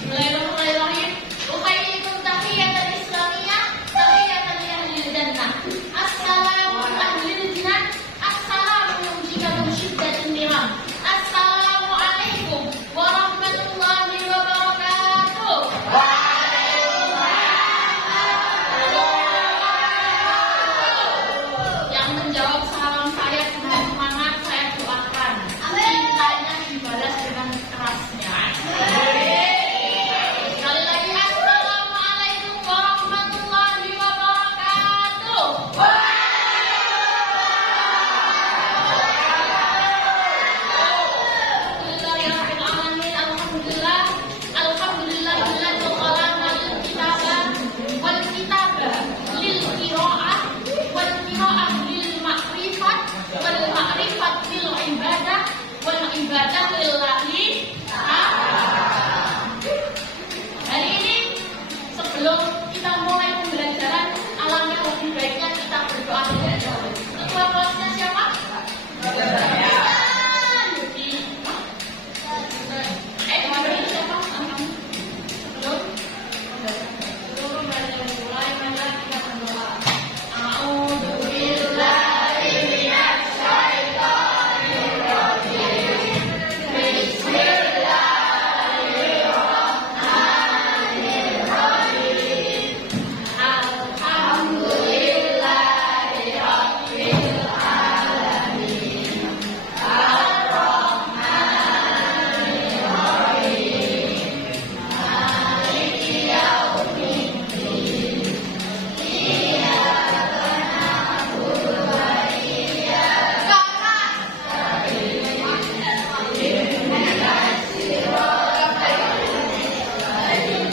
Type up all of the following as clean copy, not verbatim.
Bismillahirrahmanirrahim. Ukhayyikum tahiyatan islamiyah, tahiyatan li ahlil jannah. Assalamu ahlil jannah. Assalamu yumjikakum syiddatin niram. Assalamu alaikum warahmatullahi wabarakatuh. Yang menjawab salam saya dengan semangat saya doakan. Cintanya dibalas dengan kerasnya. Sekali lagi, assalamualaikum warahmatullahi wabarakatuh. Alhamdulillah, alhamdulillahilladzi khalaqana al-kitaba wal kitaba lil qiraah wal qiraah lil ma'rifat wal ma'rifat lil ibadah wal ibadah lillahi ta'ala. Hari ini sebelum kita mulai pembelajaran, alangkah lebih baiknya kita berdoa terlebih dahulu. Ketua kelasnya siapa? Siapa? Belum? Belum mulai kita berdoa. A'udzubillahi minasyaitonir rajim. Bismillahirrahmanirrahim. Alhamdulillahi rabbil alamin. Ar-Rahmanir Rahim. Maliki yaumiddin. Iyyaka na'budu wa iyyaka nasta'in. Ihdinas siratal mustaqim.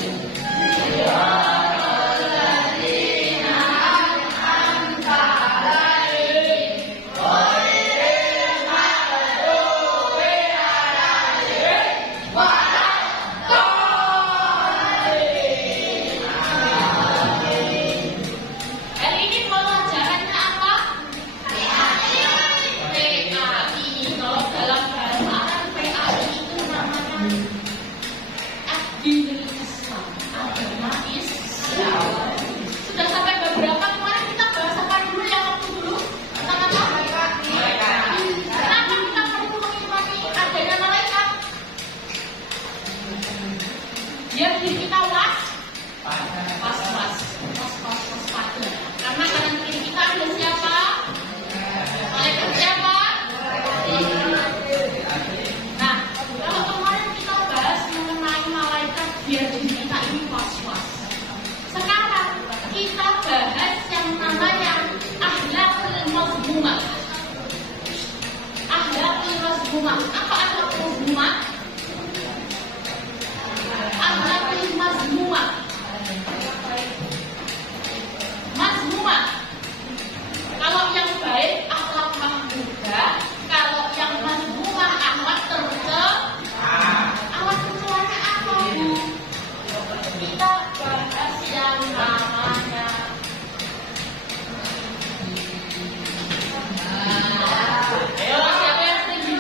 Siratal ladzina an'amta 'alaihim ghairil maghdubi 'alaihim waladdallin. Hari ini pelajarannya apa? PAI. Kalau dalam bahasa Arab PAI itu namanya Ad-Dinul Islam, agama Islam. Sudah sampai beberapa kemarin kita bahas apa dulu yang waktu dulu? Tentang apa? Kenapa kita perlu mengimani adanya malaikat? Biar diri kita was-was. Karena kanan kiri kita ada siapa? Malaikat siapa? Nah, kalau kemarin kita bahas mengenai malaikat biar diri kita ini was-was. Sekarang kita bahas yang namanya akhlakul mazmumah. Akhlakul mazmumah. Apa akhlakul mazmumah? Akhlakul mazmumah. Mazmumah. Kalau yang baik akhlak mahmudah, kalau yang mazmumah akhlak tercela. Akhlak tercelanya apa, Bu? Kita bahas yang namanya ayo siapa yang setuju?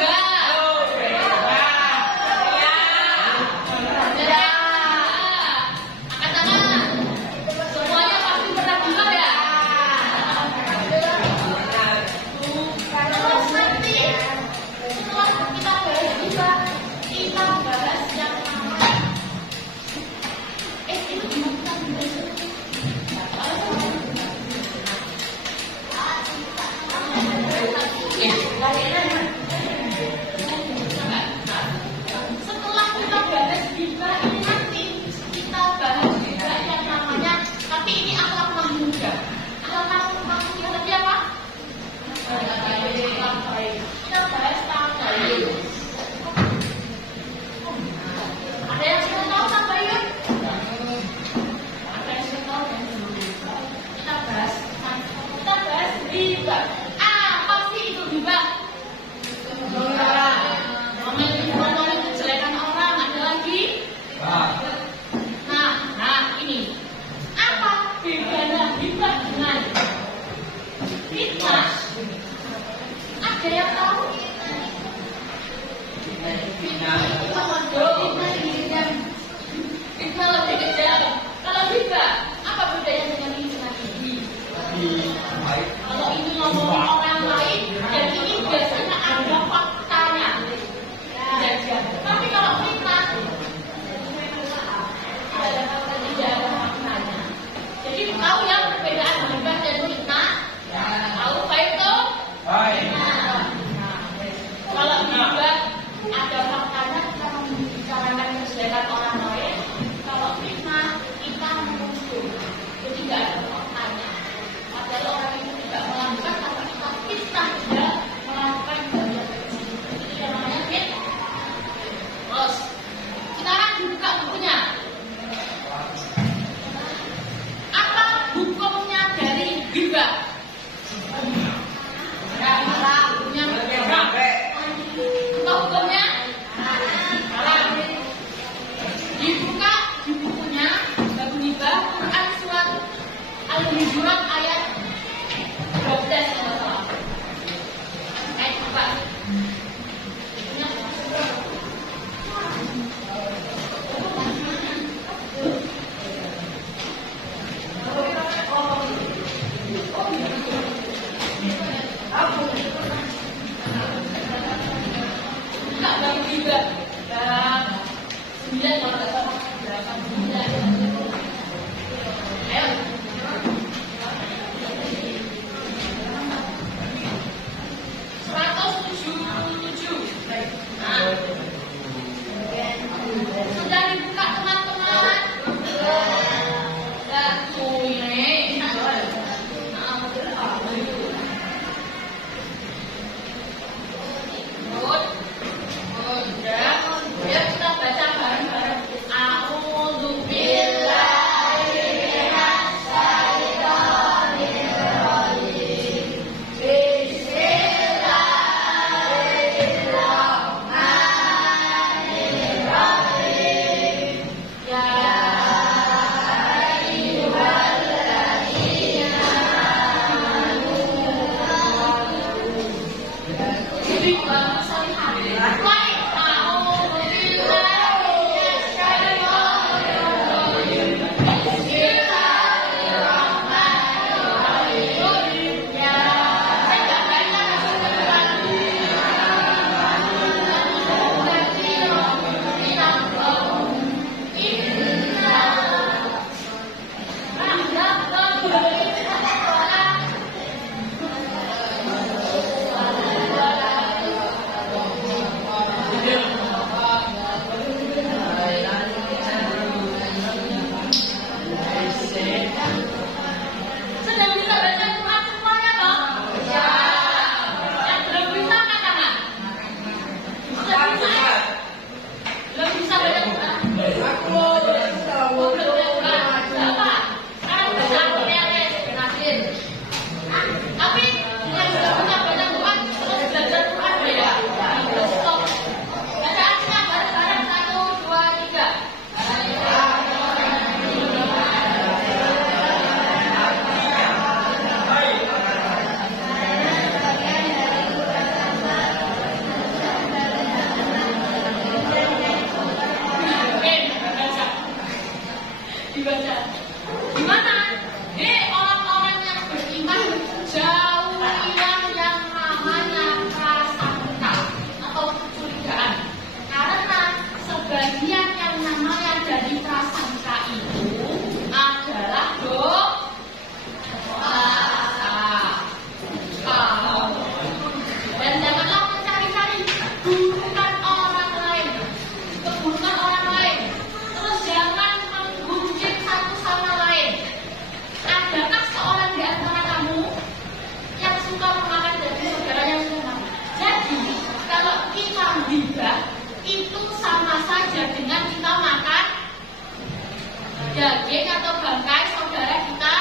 daging atau bangkai saudara kita.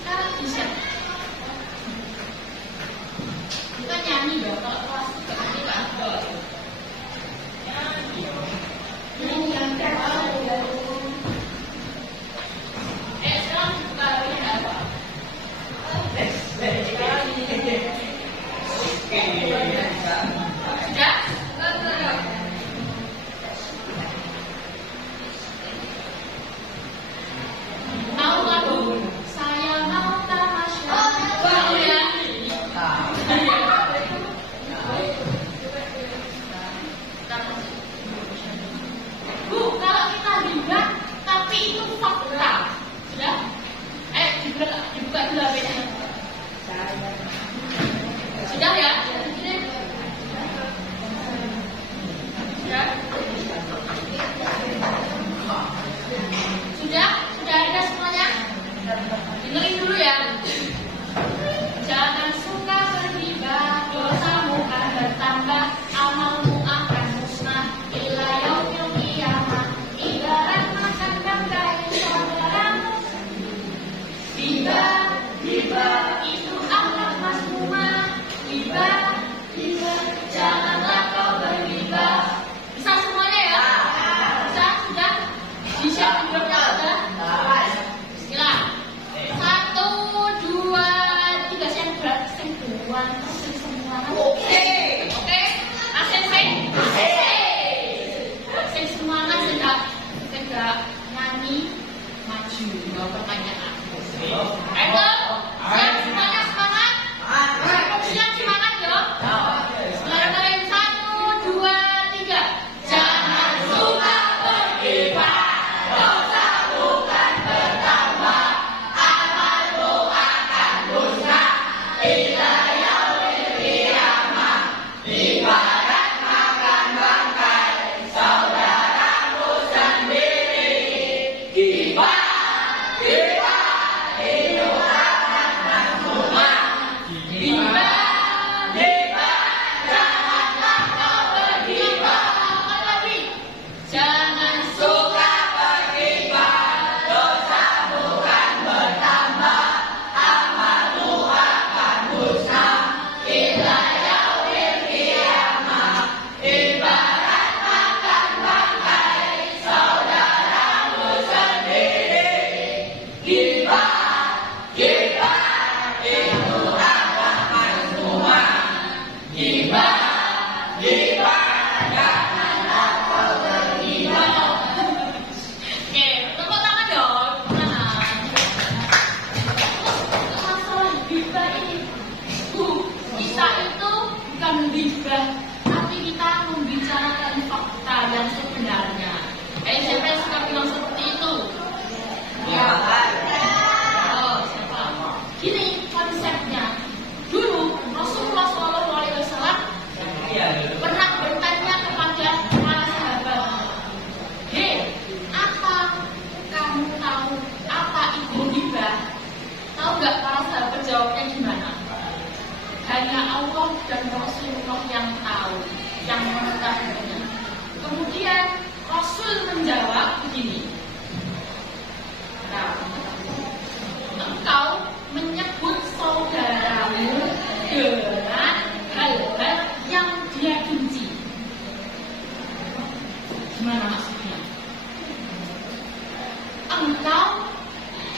Sekarang bisa kita nyanyi ya kalau kelas nanti Pak. Nyanyi yang sekarang buka ini apa? Sudah ya? Sudah? Sudah ada semuanya? Dengerin dulu ya. Jangan suka bergibah, dosamu akan bertambah, amalmu akan musnah, ila yaumil qiyamah. Ibarat makan bangkai saudaramu. Riba itu akhlak mazmumah. Riba, janganlah kau berriba. Bisa semuanya ya? Bisa? Sudah? Bisa videonya sudah? Bismillah. 1, 2, 3. Saya berat sembuhan semua. Oke. Asen semangat sedang nyanyi maju bawa pertanyaan. Ayo, siap semuanya semangat? Siap semangat ya? Bismillahirrahmanirrahim. 1, 2, 3. Jangan suka Tahu nggak para sahabat jawabnya gimana? Hanya Allah dan Rasulullah yang tahu, yang mengetahuinya. Kemudian Rasul menjawab begini. Nah, engkau menyebut saudaramu dengan hal-hal yang dia benci. Gimana maksudnya?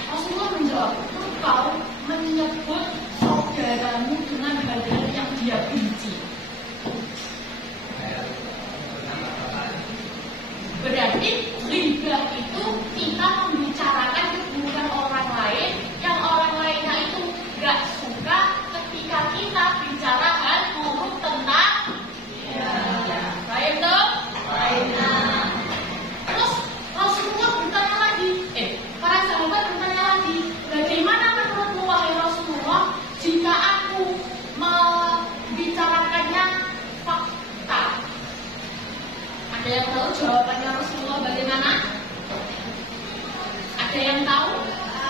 Rasulullah menjawab, engkau menyebut saudaramu dengan hal-hal yang dia benci. Berarti ghibah itu kita membicarakan keburukan orang lain yang orang lainnya itu gak suka ketika kita bicara hal buruk tentang dia. Baik dong? Terus Rasulullah bertanya lagi, para sahabat bertanya lagi, bagaimana menurutmu wahai Rasulullah jika aku membicarakannya fakta? Ada yang tahu jawabannya Rasulullah bagaimana? Ada yang tahu?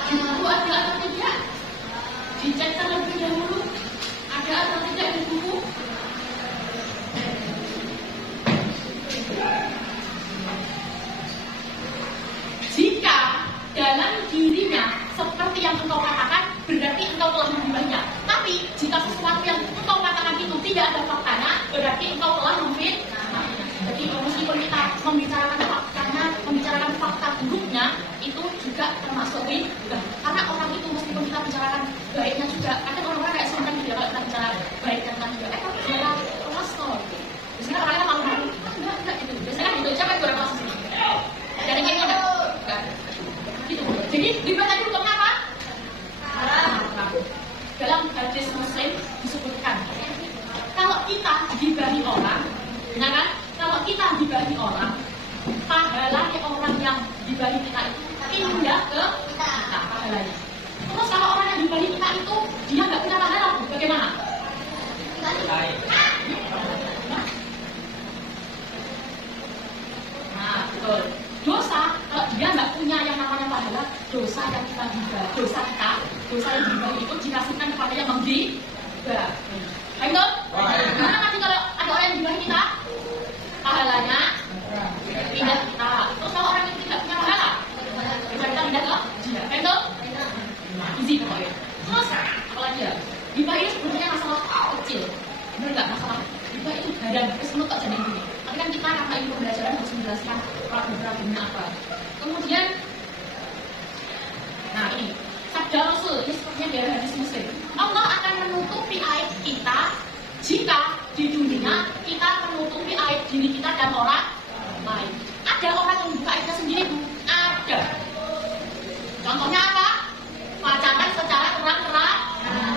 Itu ada atau tidak? Dicek terlebih dahulu. Ada atau tidak di buku? Jika dalam dirinya seperti yang engkau katakan, berarti engkau telah menggibahinya. Tapi jika sesuatu yang engkau katakan itu tidak ada faktanya, berarti engkau telah memfitnah. Jadi meskipun kita membicarakan faktanya, membicarakan fakta buruknya, itu juga termasuk ghibah. Karena orang itu meskipun kita bicarakan baiknya juga, kadang orang-orang kayak senang gitu ya kalau kita bicara baik tentang dia. Tapi dia kolesterol gitu. Biasanya orang-orang malu-malu, enggak gitu. Biasanya gitu, siapa yang berapa sih? Dari ini ada? Enggak. Gitu. Jadi ghibah tadi hukumnya apa? Haram. Dalam hadis Muslim disebutkan, kalau kita gibahi orang, benar kan? Kalau kita gibahi orang, pahalanya orang yang gibahi kita itu pindah ke kita pahalanya. Terus kalau orang yang gibahi kita itu dia nggak punya pahala, bagaimana? Nah, betul. Dosa, kalau dia nggak punya yang namanya pahala, dosa yang kita gibahi, dosa yang gibahi itu dikasihkan kepada yang menggibah. Baik, betul? Karena nanti kalau ada orang yang gibahi kita, pahalanya pindah kita. Terus kalau orang itu tidak punya pahala, kita pindah ke dia. Itu easy pokoknya. Terus apalagi ya? Ghibah ini sebetulnya masalah kecil. Benar nggak masalah? Ghibah itu badan, terus menurut tak jadi gini. Tapi kan kita karena ilmu pembelajaran harus menjelaskan problem-problemnya apa. Kemudian, nah ini sabda Rasul, ini sepertinya dari hadis Muslim. Allah akan menutupi aib kita jika di dunia kita menutupi aib diri kita dan orang lain. Ada orang yang membuka aibnya sendiri, Bu? Ada. Contohnya apa? Pacaran secara terang-terang.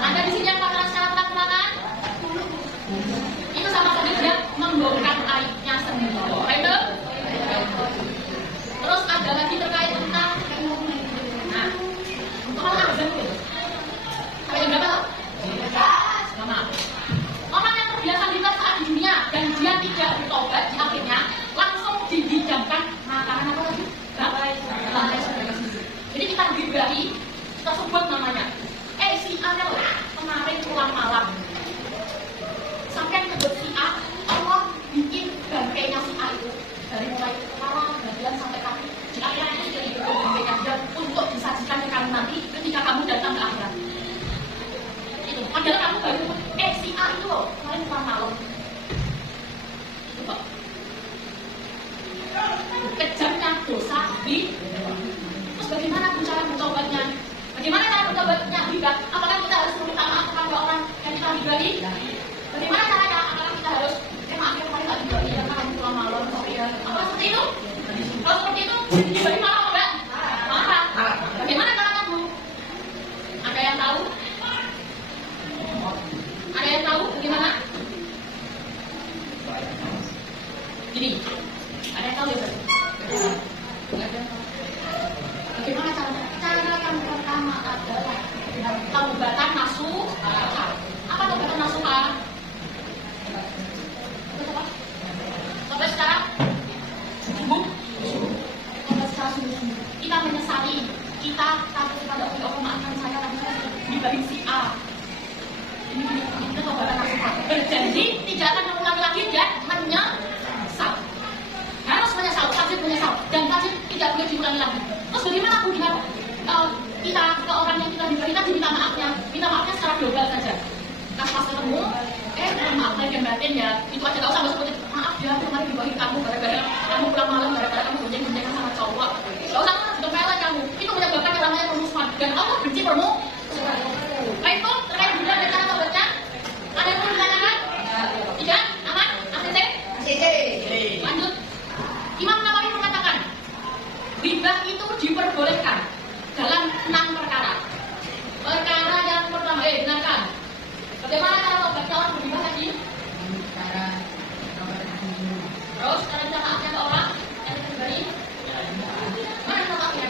Ada di sini yang pacaran secara terang-terangan? Itu sama saja dia membongkar aibnya sendiri. Itu? Terus ada lagi terkait tentang orang azan itu. Sampai jam berapa? Sama. Orang yang terbiasa bebas saat di dunia dan dia tidak bertobat di akhirnya langsung dihidangkan makanan apa lagi? Lantai saudara sendiri. Jadi kita gibahi, kita sebut namanya. Si A kemarin pulang malam. Sampai nyebut si A, Allah bikin bangkainya si A itu dari mulai kepala, bagian sampai kaki. Di akhirnya jadi bangkainya dia untuk disajikan ke kamu nanti ketika kamu datang ke akhirat. Itu. Padahal kamu baru si A itu loh, kemarin pulang malam. Itu kok. Kejamnya dosa di. Terus bagaimana cara bertobatnya? Bagaimana cara bertobatnya ghibah? Apakah kita harus meminta maaf kepada orang yang kita gibahi? Bagaimana caranya? Apakah kita harus maaf ya kemarin tak gibahi ya karena kamu pulang malam? Ya. Apa seperti itu? Kalau seperti itu, gibahi marah apa enggak? Marah. Bagaimana caranya, Bu? Ada yang tahu? Ada yang tahu bagaimana? Gini, ada yang tahu ya? Bagaimana caranya? Cara yang pertama adalah taubatan nasuh. Apa taubatan nasuh? Sampai sekarang, sungguh. Sampai sekarang sungguh-sungguh. Kita menyesali. Kita takut kepada Allah, maafkan saya, tapi saya gibahin si A. Ini tobaran aku berjanji tidak akan mengulangi lagi dan menyesal. Harus menyesal, wajib menyesal dan wajib tidak boleh diulangi lagi. Terus bagaimana Bu kita ke orang yang kita gibahin tadi minta maafnya secara global saja. Pas ketemu, maaf lahir dan batin ya, itu aja gak usah sebutin maaf ya, kemarin gibahin kamu gara-gara kamu pulang malam, gara-gara kamu gonjeng-gonjengan sama cowok. Gak usah dempelin kamu, itu menyebabkan yang namanya permusuhan dan Allah benci permusuhan. Baik itu terkait juga dengan cara membaca. Ada yang mau ditanyakan? Tidak? Aman? ACC? ACC. Lanjut. Imam Nawawi mengatakan ghibah itu diperbolehkan dalam 6 perkara. Perkara yang pertama, dengarkan. Bagaimana cara membaca orang berghibah tadi? Terus cara minta maafnya ke orang yang terjadi? Mana minta maafnya?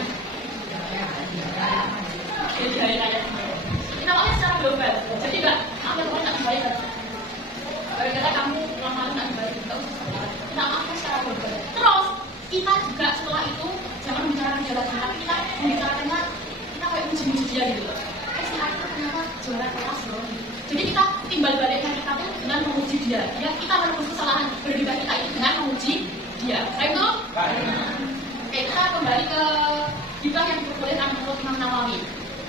Jadi dari ayat. Minta maafnya secara global. Jadi enggak, ambil orang tak kembali. Gara-gara kamu pulang malam tak kembali. Minta maafnya secara global. Terus kita juga setelah itu jangan membicarakan jalan tapi kita membicarakannya kita kayak muji-muji dia gitu loh. Si A itu ternyata juara kelas loh. Jadi kita timbal baliknya kita tuh dengan memuji dia. Ya kita menebus kesalahan berbeda kita itu dengan memuji dia. Baik tuh? Oke, kita kembali ke ghibah yang diperbolehkan menurut Imam Nawawi.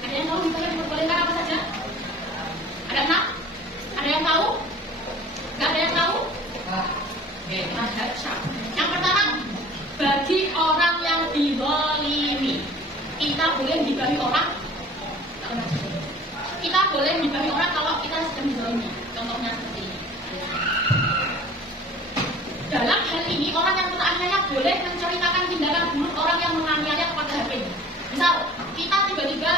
Ada yang tahu ghibah yang diperbolehkan apa saja? Ada 6? Ada yang tahu? Gak ada yang tahu? Oke, ada. Yang pertama, bagi orang yang dizalimi, kita boleh gibahi orang. Kita boleh gibahi orang kalau kita sedang dizalimi. Contohnya seperti ini. Dalam hal ini, orang yang teraniaya boleh menceritakan tindakan buruk orang yang menganiaya kepada HP-nya. Misal, kita tiba-tiba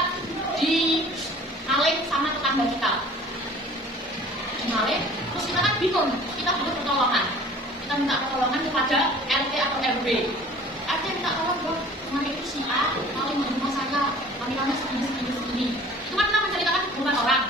dimaling sama tetangga kita. Dimaling, terus kita kan bingung, kita butuh pertolongan. Kita minta pertolongan kepada RT atau RW. RT minta tolong, bro, kemarin itu si A maling di rumah saya, panggilannya segini. Itu kan kita menceritakan bukan orang,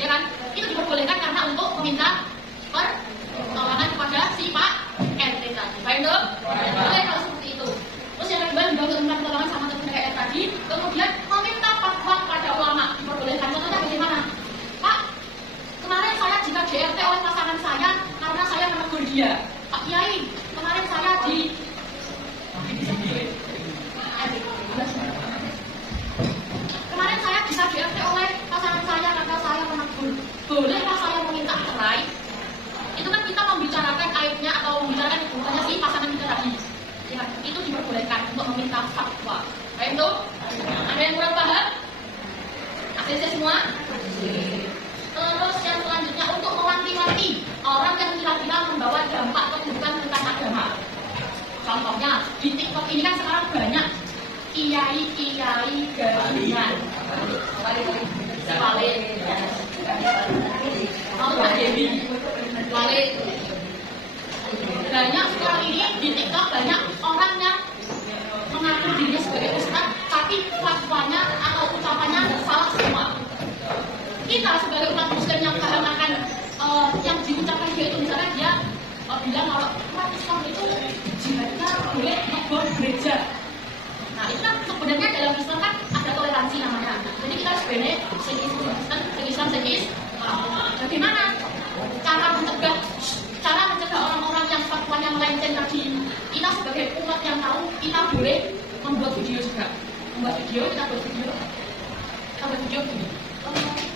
ya kan? Itu diperbolehkan karena untuk meminta pertolongan kepada si Pak RT tadi. Baik dong? Boleh kalau seperti itu. Terus yang kedua juga untuk meminta pertolongan sama tetangga RT tadi, kemudian meminta fatwa kepada ulama diperbolehkan. Contohnya bagaimana? Pak, kemarin saya jika DRT oleh pasangan saya karena saya menegur dia. Pak Kiai, kemarin saya kemarin saya bisa DRT oleh pasangan saya karena saya menegur. Bolehkah saya meminta cerai? Itu kan kita membicarakan aibnya atau membicarakan keburukannya si pasangan kita tadi. Ya, itu diperbolehkan untuk meminta fatwa. Baik itu? Ada yang kurang paham? ACC semua? Terus yang selanjutnya untuk mewanti-wanti orang yang kira-kira membawa dampak keburukan tentang agama. Contohnya di TikTok ini kan sekarang banyak kiai-kiai gabungan. Balik. Banyak sekarang ini di TikTok banyak orang yang mengaku dirinya sebagai ustaz, tapi fatwanya atau ucapannya salah semua. Kita sebagai umat muslim yang paham akan yang diucapkan dia itu misalnya dia bilang kalau umat Islam itu jihadnya boleh ngebom gereja. Nah itu kan sebenarnya dalam Islam kan ada toleransi namanya. Jadi kita sebenarnya Islam bagaimana cara mencegah orang-orang yang fatwa yang melenceng tadi. Kita sebagai umat yang tahu kita boleh membuat video juga. Kita buat video gini.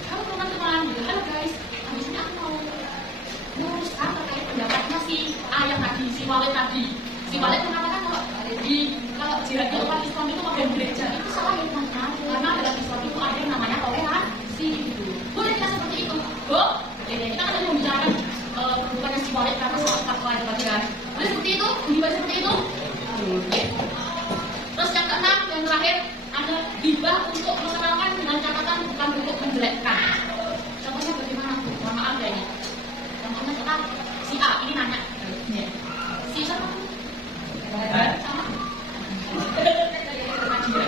Halo teman-teman, halo guys, habis ini aku mau meluruskan terkait pendapatnya si A yang tadi, si Walid tadi. Si Walid mengatakan kalau jihadnya umat Islam itu modern gereja itu salah ya teman-teman. Karena dalam Islam itu ada yang namanya toleransi. Boleh kita seperti itu, kita kan tadi membicarakan keburukannya si Walid karena salah fatwa yang bagian. Boleh seperti itu, dibaca seperti itu. Terus yang keenam, yang terakhir ada ghibah untuk mengenalkan dengan catatan bukan untuk menjelekkan. Contohnya bagaimana Bu? Mohon maaf ya ini. Contohnya sekarang si A ini nanya. Si siapa? Sama. Nadia.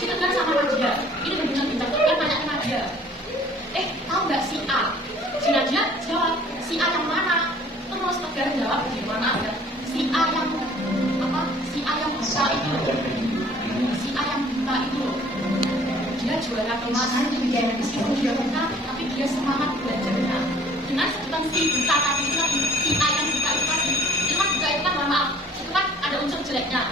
Si Tegar sama Nadia. Ini berbincang-bincang. Kan nanya ke Nadia. Tahu nggak si A? Si Nadia jawab. Si A yang mana? Terus Tegar jawab gimana ya? Si A yang apa? Si A yang besar itu. Si A yang buta itu dia juara gimana dia meskipun dia buta tapi dia semangat belajarnya dengan sebutan si buta tadi itu lagi si A yang buta itu tadi itu kan buta itu kan maaf itu kan ada unsur jeleknya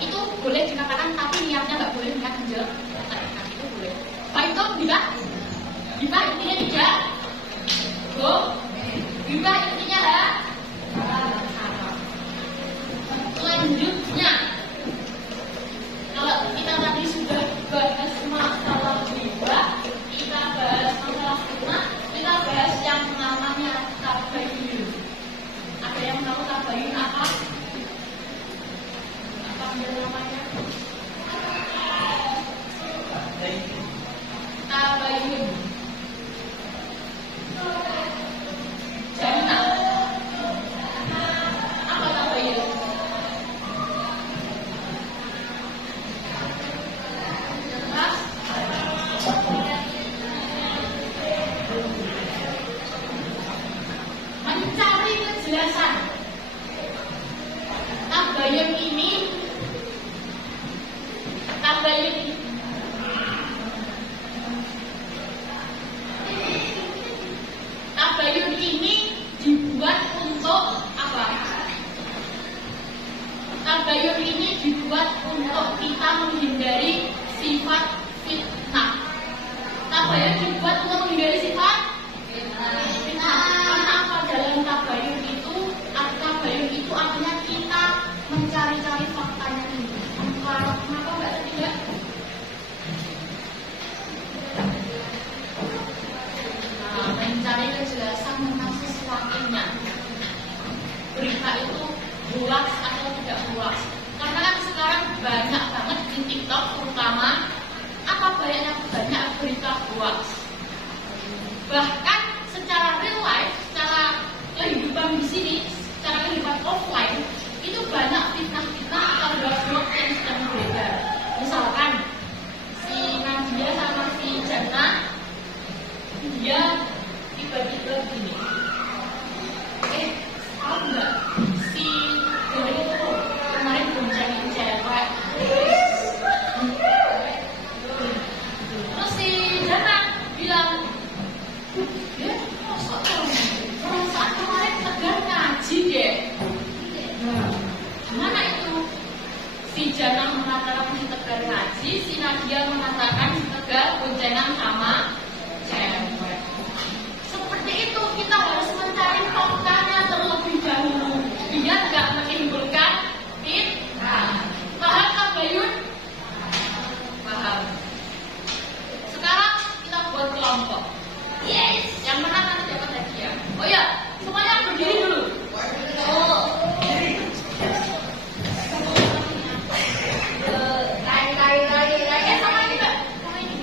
itu boleh dikatakan tapi niatnya nggak boleh niat jelek nah, itu boleh baik dong tidak intinya tidak juga intinya selanjutnya kalau kita tadi sudah bahas masalah riba, kita bahas masalah guna, kita bahas yang namanya tabayun. Ada yang tahu tabayun apa? Apa namanya? Tabayun. Jannah. Apa tabayun? Mencari kejelasan. Tabayun ini dibuat untuk apa? Tabayun ini dibuat untuk kita menghindari sifat fitnah. Tabayun dibuat untuk menghindari sifat fitnah. Karena apa dalam tabayun itu? Tabayun itu artinya kita mencari-cari faktanya ini. Kenapa enggak tidak? Mencari kejelasan tentang sesuatunya. Berita itu hoax atau tidak hoax. Karena kan sekarang banyak banget di TikTok terutama banyak berita hoax. Bahkan secara real life, secara kehidupan di sini, secara kehidupan offline itu banyak fitnah-fitnah atau blog-blog yang sedang beredar. Misalkan si Nadia sama si Jana, dia tiba-tiba gini, tahu nggak si Doni itu kemarin boncengin cewek, terus si Jana bilang, dia perasaan kemarin tegar ngaji deh. Gimana itu? Si Jana mengatakan si tegar ngaji, si Nadia mengatakan si tegar boncengan sama cewek. Seperti itu, kita harus mencari faktanya terlebih dahulu biar nggak menimbulkan fitnah. Paham tabayun? Paham. Sekarang kita buat kelompok. Yes. Yang menang nanti dapat hadiah. Oh ya, semuanya berdiri dulu. Lari. Sama ini Mbak. Sama ini.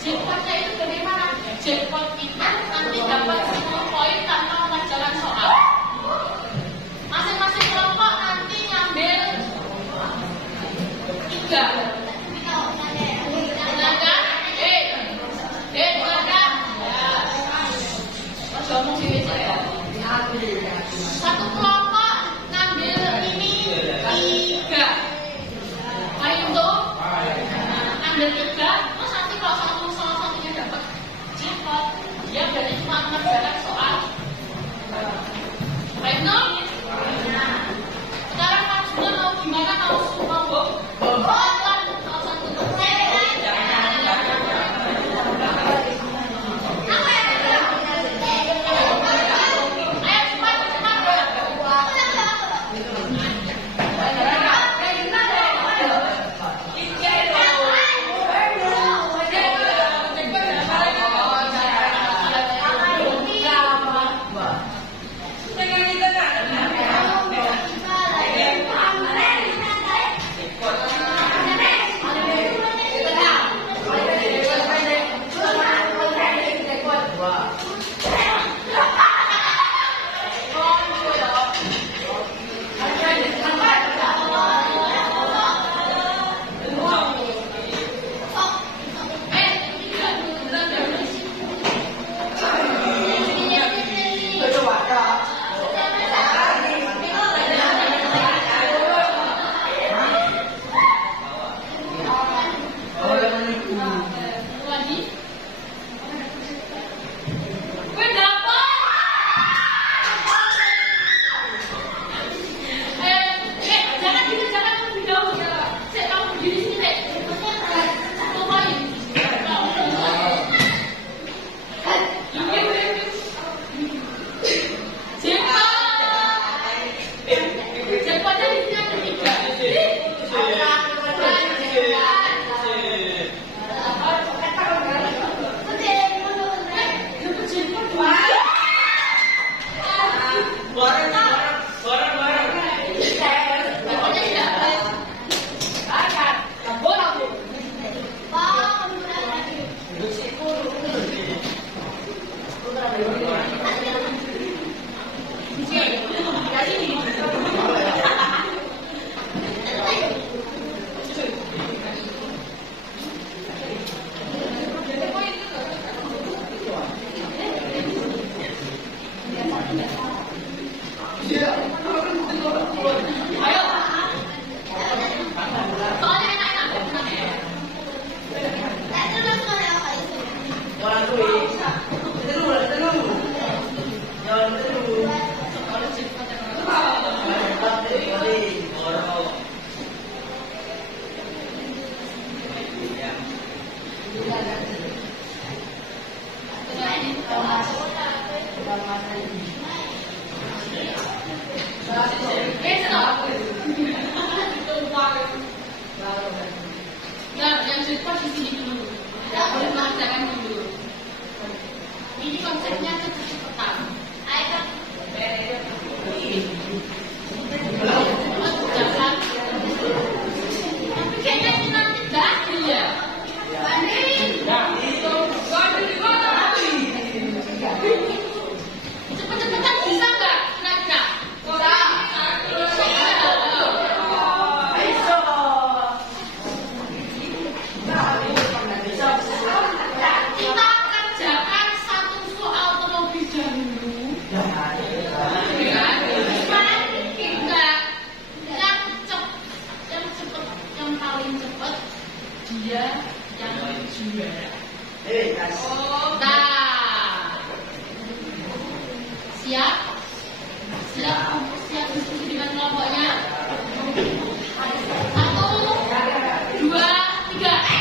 Jackpotnya itu bagaimana? Jackpot itu nanti dapat 10 poin tanpa mengerjakan soal. Masing-masing kelompok nanti ngambil 3. Benar kan? Benar kan? Mas ngomong sih ya. Satu kelompok ngambil ini 3. Ayo tuh. Ngambil 3. Terus nanti kalau salah satunya dapat jackpot Siap diskusi dengan kelompoknya. 1, 2, 3.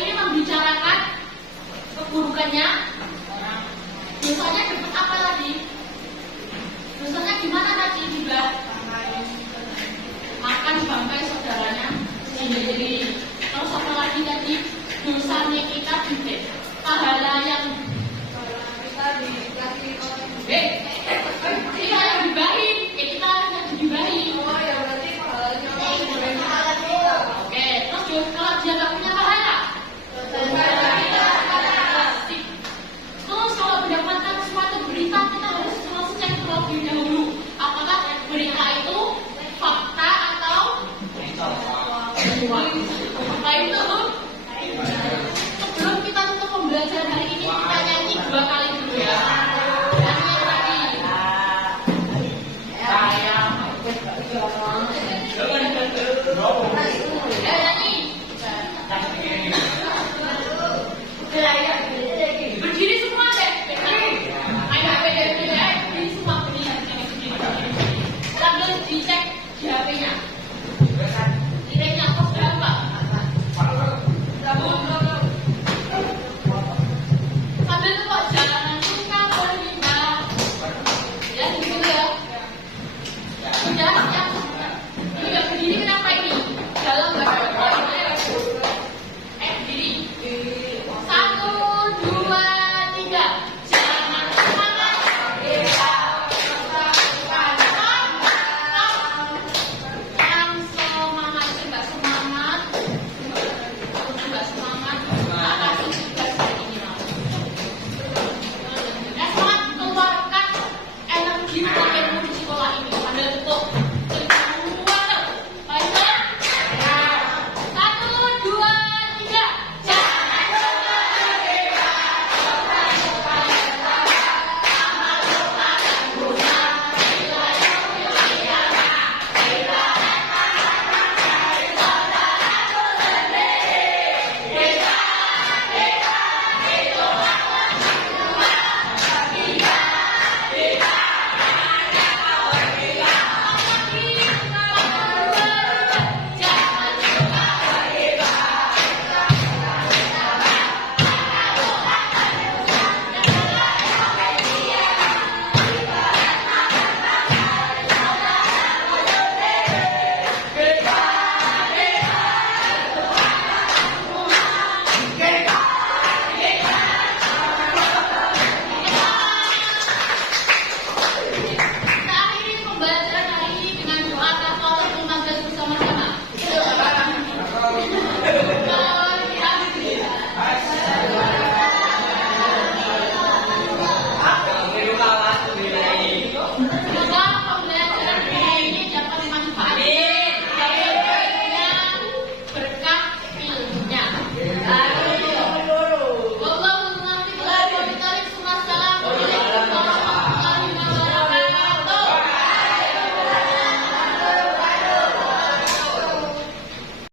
ini membicarakan keburukannya orang. Dosanya dapat apa tadi? Dosanya gimana tadi juga? Makan bangkai saudaranya sendiri. Terus apa lagi tadi? Dosa